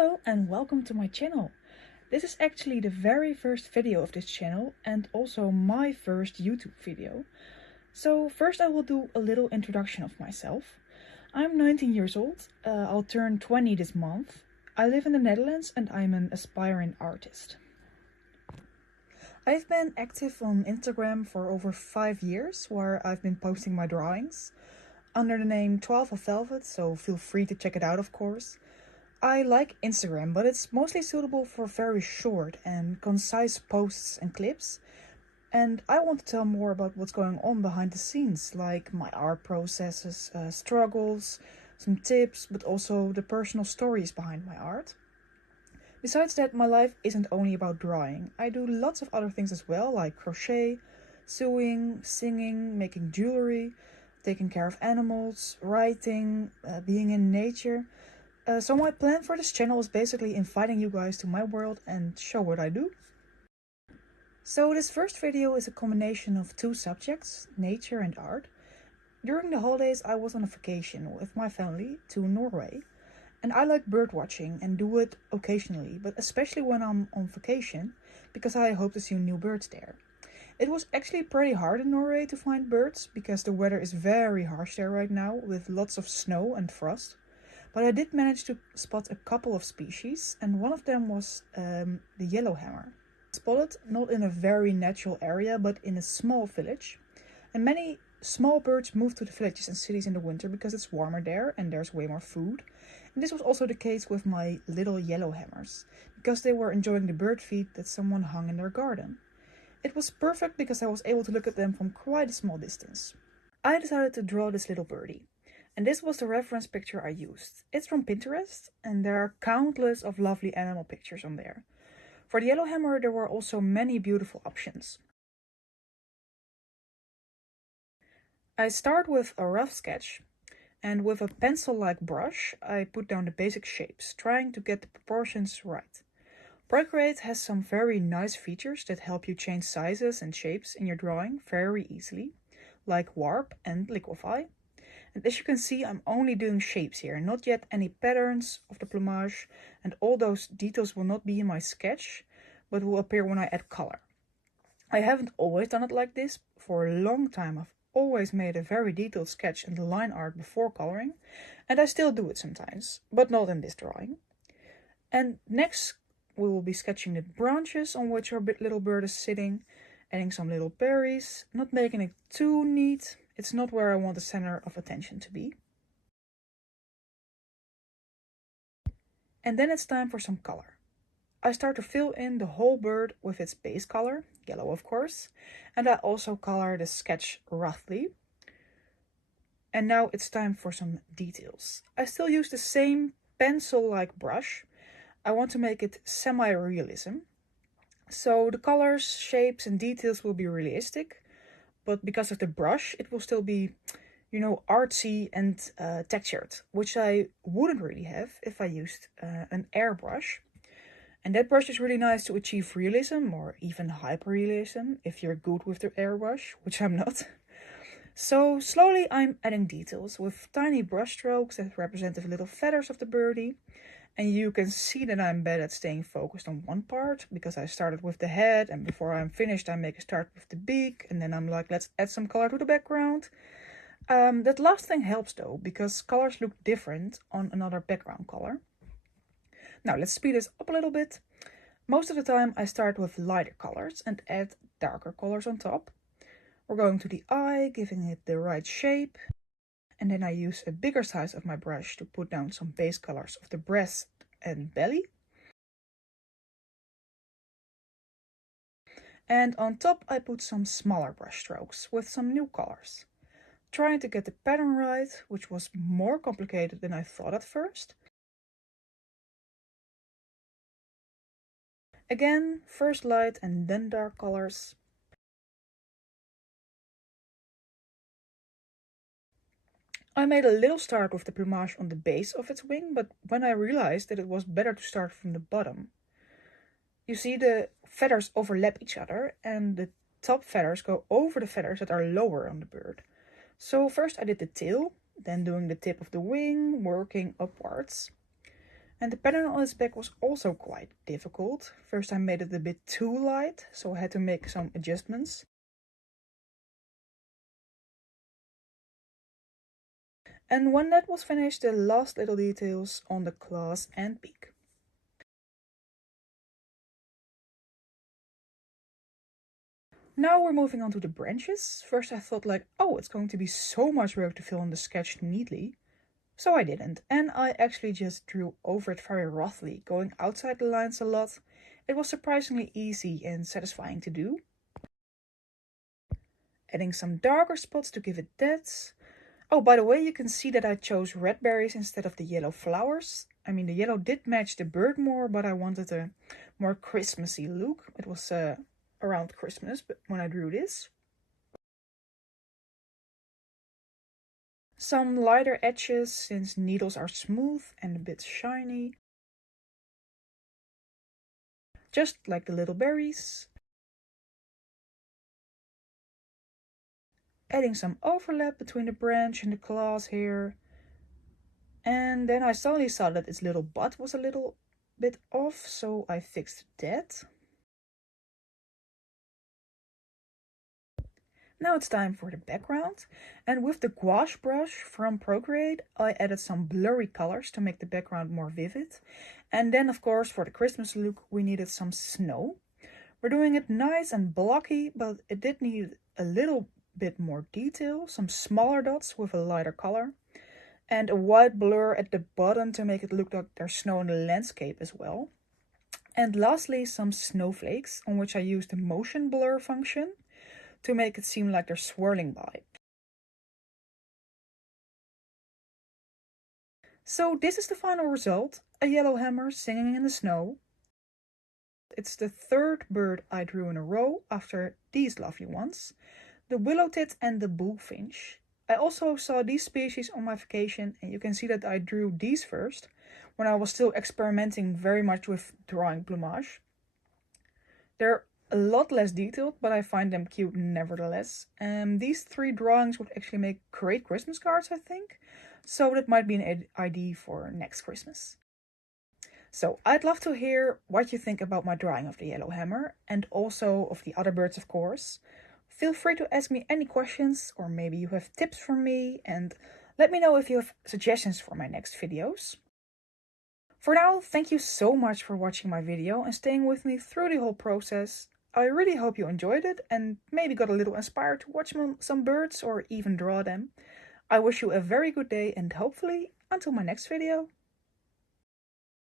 Hello and welcome to my channel. This is actually the very first video of this channel and also my first YouTube video. So first I will do a little introduction of myself. I'm 19 years old, I'll turn 20 this month. I live in the Netherlands and I'm an aspiring artist. I've been active on Instagram for over 5 years, where I've been posting my drawings under the name 12 of Velvet, so feel free to check it out of course. I like Instagram, but it's mostly suitable for very short and concise posts and clips. And I want to tell more about what's going on behind the scenes, like my art processes, struggles, some tips, but also the personal stories behind my art. Besides that, my life isn't only about drawing. I do lots of other things as well, like crochet, sewing, singing, making jewelry, taking care of animals, writing, being in nature. So my plan for this channel is basically inviting you guys to my world and show what I do. So this first video is a combination of two subjects, nature and art. During the holidays I was on a vacation with my family to Norway. And I like bird watching and do it occasionally, but especially when I'm on vacation, because I hope to see new birds there. It was actually pretty hard in Norway to find birds, because the weather is very harsh there right now, with lots of snow and frost. But I did manage to spot a couple of species, and one of them was the Yellowhammer. Spotted not in a very natural area, but in a small village. And many small birds move to the villages and cities in the winter because it's warmer there and there's way more food. And this was also the case with my little Yellowhammers, because they were enjoying the bird feed that someone hung in their garden. It was perfect because I was able to look at them from quite a small distance. I decided to draw this little birdie. And this was the reference picture I used. It's from Pinterest, and there are countless of lovely animal pictures on there. For the Yellowhammer, there were also many beautiful options. I start with a rough sketch, and with a pencil-like brush, I put down the basic shapes, trying to get the proportions right. Procreate has some very nice features that help you change sizes and shapes in your drawing very easily, like warp and liquefy. And as you can see, I'm only doing shapes here, not yet any patterns of the plumage, and all those details will not be in my sketch, but will appear when I add color. I haven't always done it like this. For a long time I've always made a very detailed sketch and the line art before coloring, and I still do it sometimes, but not in this drawing. And next we will be sketching the branches on which our little bird is sitting, adding some little berries, not making it too neat. It's not where I want the center of attention to be. And then it's time for some color. I start to fill in the whole bird with its base color, yellow of course, and I also color the sketch roughly. And now it's time for some details. I still use the same pencil-like brush. I want to make it semi-realism. So the colors, shapes and details will be realistic, but because of the brush it will still be, artsy and textured, which I wouldn't really have if I used an airbrush. And that brush is really nice to achieve realism or even hyperrealism if you're good with the airbrush, which I'm not. So slowly I'm adding details with tiny brush strokes that represent the little feathers of the birdie. And you can see that I'm bad at staying focused on one part, because I started with the head, and before I'm finished I make a start with the beak, and then I'm like, let's add some color to the background. That last thing helps though, because colors look different on another background color. Now let's speed this up a little bit. Most of the time I start with lighter colors and add darker colors on top. We're going to the eye, giving it the right shape. And then I use a bigger size of my brush to put down some base colors of the breast and belly. And on top I put some smaller brush strokes with some new colors. Trying to get the pattern right, which was more complicated than I thought at first. Again, first light and then dark colors. I made a little start with the plumage on the base of its wing, but when I realized that it was better to start from the bottom. You see, the feathers overlap each other and the top feathers go over the feathers that are lower on the bird. So first I did the tail, then doing the tip of the wing, working upwards. And the pattern on its back was also quite difficult. First I made it a bit too light, so I had to make some adjustments. And when that was finished, the last little details on the claws and beak. Now we're moving on to the branches. First I thought like, oh, it's going to be so much work to fill in the sketch neatly. So I didn't, and I actually just drew over it very roughly, going outside the lines a lot. It was surprisingly easy and satisfying to do. Adding some darker spots to give it depth. Oh, by the way, you can see that I chose red berries instead of the yellow flowers. I mean, the yellow did match the bird more, but I wanted a more Christmassy look. It was around Christmas but when I drew this. Some lighter edges, since needles are smooth and a bit shiny. Just like the little berries. Adding some overlap between the branch and the claws here. And then I suddenly saw that its little butt was a little bit off, so I fixed that. Now it's time for the background, and with the gouache brush from Procreate I added some blurry colors to make the background more vivid. And then of course for the Christmas look we needed some snow. We're doing it nice and blocky, but it did need a little bit more detail, some smaller dots with a lighter color, and a white blur at the bottom to make it look like there's snow in the landscape as well. And lastly some snowflakes, on which I used the motion blur function to make it seem like they're swirling by. So this is the final result, a yellowhammer singing in the snow. It's the third bird I drew in a row after these lovely ones, the willow tit and the bullfinch. I also saw these species on my vacation, and you can see that I drew these first, when I was still experimenting very much with drawing plumage. They're a lot less detailed, but I find them cute nevertheless. These three drawings would actually make great Christmas cards, I think, so that might be an idea for next Christmas. So I'd love to hear what you think about my drawing of the yellowhammer, and also of the other birds of course. Feel free to ask me any questions, or maybe you have tips for me, and let me know if you have suggestions for my next videos. For now, thank you so much for watching my video and staying with me through the whole process. I really hope you enjoyed it and maybe got a little inspired to watch some birds or even draw them. I wish you a very good day and hopefully until my next video.